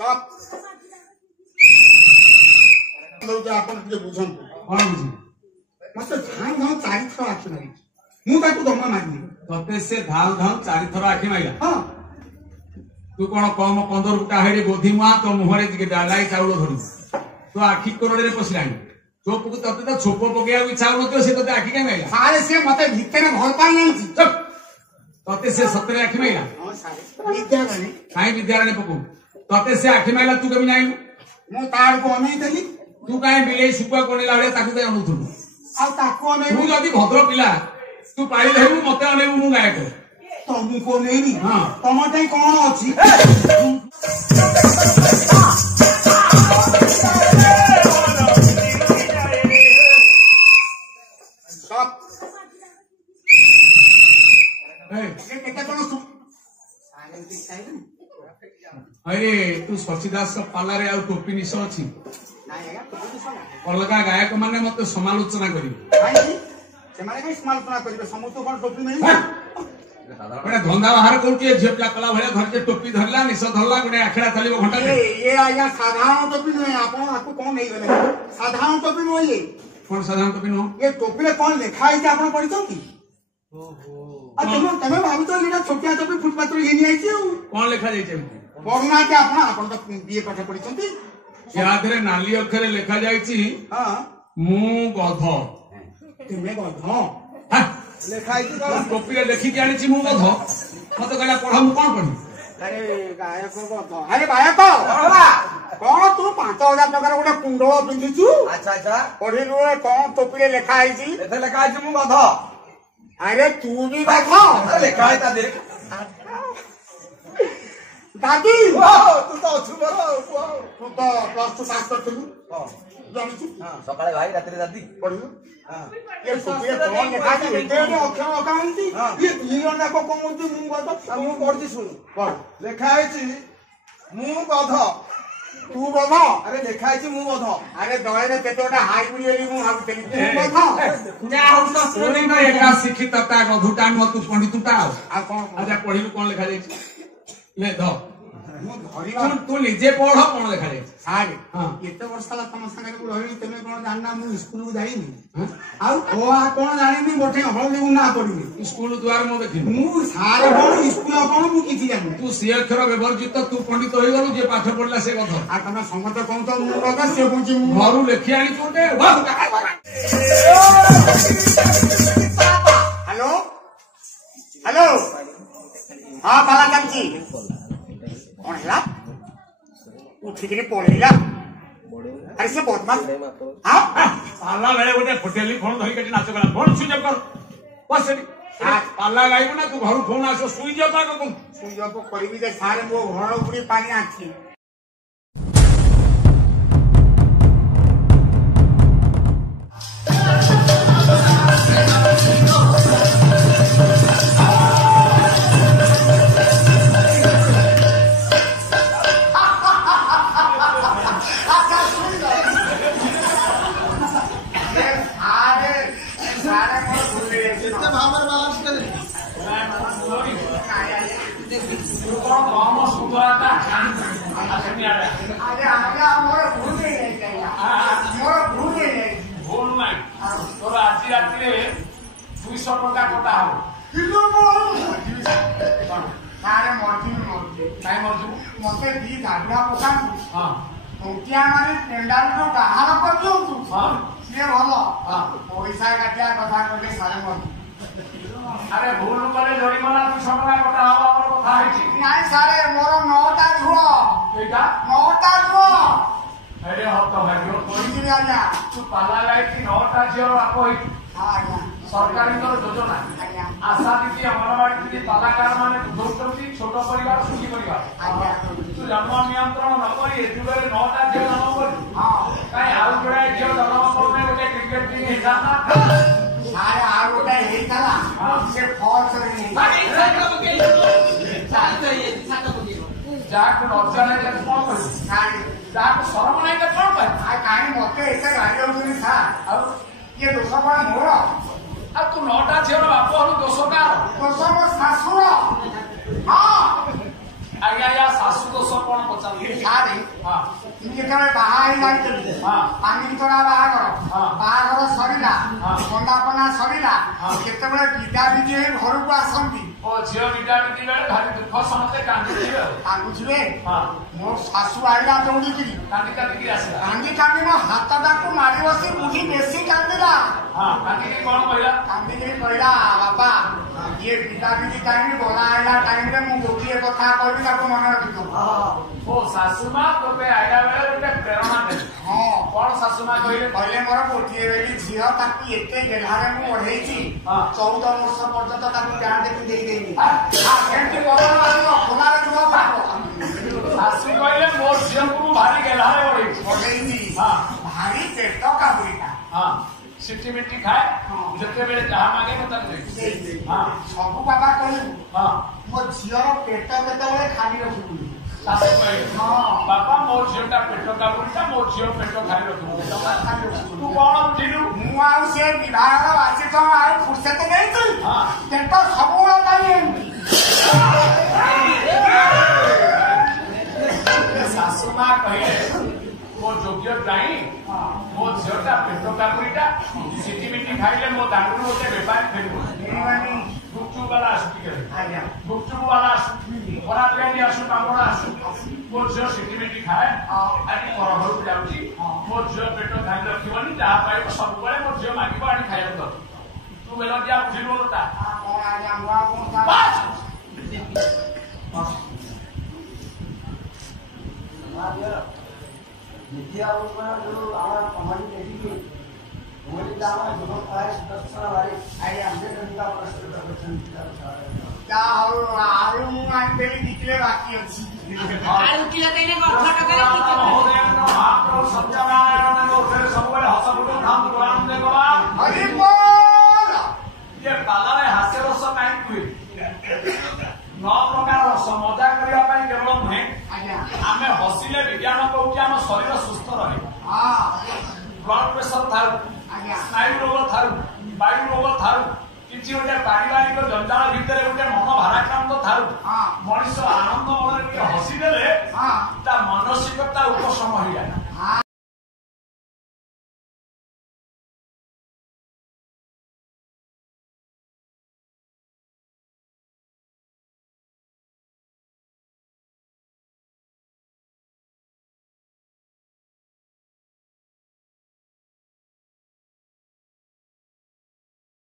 मत धान धान 4 थर आखि मारी मुझे दमा मारि तते से धान धान 4 थर आखि माइला हाँ तू कौन कम 15 गुटा हेडी बोधी मुआ तो मुहरे डालाई चाउल धरू तो आखि कोरडे रे पसलानी चोप को तते तो छोप पकेया इच्छा होतो से तते आखि के माइला सारे से मते भितर भल पाई नहीं चुप तते से सतरे आखि माइला हां सारे विद्यारानी काई विद्यारानी पकू तते से आखि माइला तू कभी नाही मु तार को नहीं देली तू काई बिले सुकुआ कोनेला बळे ताकू के अनु थुनु आ ताको नहीं तू जदी भद्र पिला तू पाई धरु मते अनेबु मु गायक तुमको नहीं हां तमते कोन अछि अरे तू शशिदास पालारे आ टोपी निश अछि अलगा गायक माने मत समालोचना करी धंदा बाहर करुचे झियो पिला कला भलिया धरके टोपी धरला निश धरला गुने आखड़ा चलिबो घंटा ये आया साधारण टोपी नहीं आपण आपको कौन नहीं गले साधारण टोपी नहीं ये कौन साधारण टोपी नो ये टोपी में कौन लिखा है आपण पढितो की ओहो तमे भाबी तो लीडा छोटिया टोपी फुटपाथ रे घेनी आइछि कौन लिखा जाय छै पढ़ना के आपण तो बीए पाठ पढिछंती यादरे नाली अक्षरे लिखा जायछि हां मु गध तुमे गध लिखा आइछि टोपी रे देखि के आनिछि मु गध मते कहला पढा मु कोन पढी अरे गायक गध अरे गायक कौन तू 5000 टका गोटे कुंडल पिंधिछु अच्छा अच्छा पढिलु कौन टोपी रे लिखा आइछि एथे लिखा आइछि मु गध अरे तू भी गध लिखा है ता देख दादी तू तो अछु बरो तू तो प्लस 2 पास करथलु जानि छु सकाळे भाई रात्री दादी पढिलु ये टोपी कौन लिखा है एते अक्षर अकाउंटी ये तीन जन को कोमंती मु गध मु पढि सुन पढ लिखा आइछि मु गध तू गध अरे लिखा आइछि मु गध अरे दळे रे केतोटा हाई पुलियली मु भाबतेली तू गध ना हम तो सुनि ना एका शिक्षित ता गधुटा न तू पंडितुटा आ कोन आजा पढिलु कोन लिखा जायछि ले ध मु धरिबा तू निजे पढ कोन लिखा जायछि सारे हां एते वर्ष ला तम संगे को रहि तमे कोन जानना मु स्कूल को जाईनी आ ओ आ कोन जानिनी मोठे हळदी ना पडिनी स्कूल द्वार मो देखि मु सारे कोन स्कूल कोन मु किछि जानि तू सी अक्षर व्यवहारजित तू पंडित होई गलु जे पाठ पढला से कथ आ तमे समत कोन तो मु लगा से बुझी मु घरु लेखि आनी कोटे हेलो हेलो हां पाला कामची कौन है उठी के पळेला अरे से बदमाश हां पाला बेले गोटे फटेली फोन धरि के नाच कला फोन स्विच ऑफ कर बस पाला गाइबो ना तू घर फोन आसो सुई जा पा को सुई जा को करबी जे सारे मो घर उडी पानी आछि अरे भूल करे जरिमाना 200 टका कटा हो हमर कथा है नहीं सारे मोर 9टा झुआ एटा 9टा झुआ अरे हो तो भाइयो कोई नहीं आया तू पाला लाइट की 9टा झियो आपो है हां आया सरकारी तो योजना आया आशा दीदी अंगनवाड़ी दीदी कलाकार माने बुझौतती छोट परिवार सुखी परिवार आया तू जन्म नियंत्रण न करी एजुबरे 9टा झियो जन्म कर हां काई आउ जोड़ा झियो जन्म करने गोटे क्रिकेट टीम हिसाबा सारे आरोटा हे कला से फॉल्स रे नहीं जाक नजाने के कौन कर सारे जाक शरम नहीं के कौन कर आ काहे मते एते गाड़ी होनी था और ये दोष पर मोर आ तू 9टा झियो बाप हरु दोष का दोष मो सासुर हां ଆଜ୍ଞା ଆଜ୍ଞା ଶାଶୁ ଦୋଷ କଣ ପଚାରିଲେ? ସାରେ ଯେତେବେଳେ ବାହା ହେଇଯାଇଥିଲି ପାନିତରା ବାହାଘର ସରିଲା, ବନ୍ଦାପନା ସରିଲା, କେତେବେଳେ ବିଦାବିଦି ହେଇ ଘରକୁ ଆସନ୍ତି ଝିଅ ବିଦାବିଦି ବେଳେ ଭାରି ଦୁଃଖ ସମସ୍ତେ କାନ୍ଦୁଥିବେ କାନ୍ଦୁଥିବେ। ମୋ ଶାଶୁ ଆଇଲା ଦୌଡ଼ିକିରି କାନ୍ଦି କାନ୍ଦିକି ଆସିଲା। କାନ୍ଦି କାନ୍ଦି ମୋ ହାତଟାକୁ ମାରି ବସି ବୁଝି ବେଶୀ କାନ୍ଦିଲା। କାନ୍ଦିକି କଣ କହିଲା? କାନ୍ଦିକିରି କହିଲା ବାପା ଇଏ ବିଦାବିଦି ଟାଇମ୍ ଗଲା ଆଇଲା ଟାଇମରେ ମୁଁ ଗୋଟିଏ କଥା କହିବି ତାକୁ ମନେ ରଖିଥିବ। ଓ ଶାଶୁମା ତୋତେ ଆଇଲା ବେଳେ ଗୋଟେ ପ୍ରେରଣା ଦେଲେ। କଣ ଶାଶୁମା କହିଲେ? କହିଲେ ମୋର ଗୋଟିଏ ବେଲି ଝିଅ ତାକୁ ଏତେ ଗେହ୍ଲାରେ ମୁଁ ଓଢେଇଛି 14 ବର୍ଷ ପର୍ଯ୍ୟନ୍ତ ତାକୁ ପ୍ୟାଣ୍ଟ ପିନ୍ଧେଇ ଦେଇନି। ଶାଶୁ କହିଲେ ମୋ ଝିଅକୁ ମୁଁ ଭାରି ଗେହ୍ଲାରେ ଓଢେଇଛି ଭାରି ପେଟ କାବୁରିଟା ସିଟି ମିଟି ଖାଏ ଯେତେବେଳେ ଯାହା ମାଗେ ମୁଁ ତାକୁ ଦେଇଛି। ସବୁ ବାବା କହିବୁ ମୋ ଝିଅର ପେଟ କେତେବେଳେ ଖାଲି ରଖିବୁ। ଶାଶୁ କହିଲେ ବାପା ମୋ ଝିଅଟା ପେଟ କାବୁରିଟା, ମୋ ଝିଅ ପେଟ ଖାଲି ରଖିବୁ। ତୁ କଣ ବୁଝିଲୁ? ମୁଁ ଆଉ ସେ ବିବାହର ବାର୍ଷିକ ଆଉ ଫୁର୍ସତ ନେଇଛି ପେଟ ସବୁବେଳେ ପାଇଁ ଏମିତି। ଶାଶୁମା କହିଲେ ମୋ ଯୋଗ୍ୟ ପାଇଁ ମୋ ଝିଅଟା ପେଟ କାକୁରିଟା ସିଟି ମିଟି ଖାଇଲେ ମୋ ଦାଣ୍ଡରୁ ଗୋଟେ ବେପାରୀ ଫେରିବ। ଗୁପଚୁପ ବାଲା ଆସୁ ଟିକେ ଗୁପଚୁପ ବାଲା ଆସୁ ବରା ପିଆଜି ଆସୁ ପାମ୍ପଡ଼ ଆସୁ ମୋ ଝିଅ ସିଟି ମିଟି ଖାଏ ଆଜି ପର ଘରକୁ ଯାଉଛି ମୋ ଝିଅ ପେଟ ଖାଲି ରଖିବନି ଯାହା ପାଇବ ସବୁବେଳେ ମୋ ଝିଅ ମାଗିବ ଆଣି ଖାଇବାକୁ ଦବ। ତୁ ବେଲଟିଆ ବୁଝିଲୁ ତା ଆଳୁ ମୁଁ ଆଣିଦେଲି ଟିକିଲେ ବାକି ଅଛି। ସବୁବେଳେ ହସ ପାଲାରେ ହାସ୍ୟ ରସ କାହିଁକି ହୁଏ? 9 ପ୍ରକାର ରସ ମଜା କରିବା ପାଇଁ କେବଳ ନୁହେଁ, ଆମେ ହସିଲେ ବିଜ୍ଞାନ କହୁଛି ଆମ ଶରୀର ସୁସ୍ଥ ରହେ। ବ୍ଲଡ ପ୍ରେସର ଥାଉ, ସ୍ନାୟୁ ରୋଗ ଥାଉ, ବାୟୁ ରୋଗ ଥାଉ, କିଛି ଗୋଟେ ପାରିବାରିକ ଜଞ୍ଜାଳ ଭିତରେ ଗୋଟେ ମନ ଭାରାକ୍ରାନ୍ତ ଥାଉ, ମଣିଷ ଆନନ୍ଦ ମନରେ ଟିକେ ହସିଦେଲେ ତା ମାନସିକତା ଉପଶମ ହେଇଯାଏ।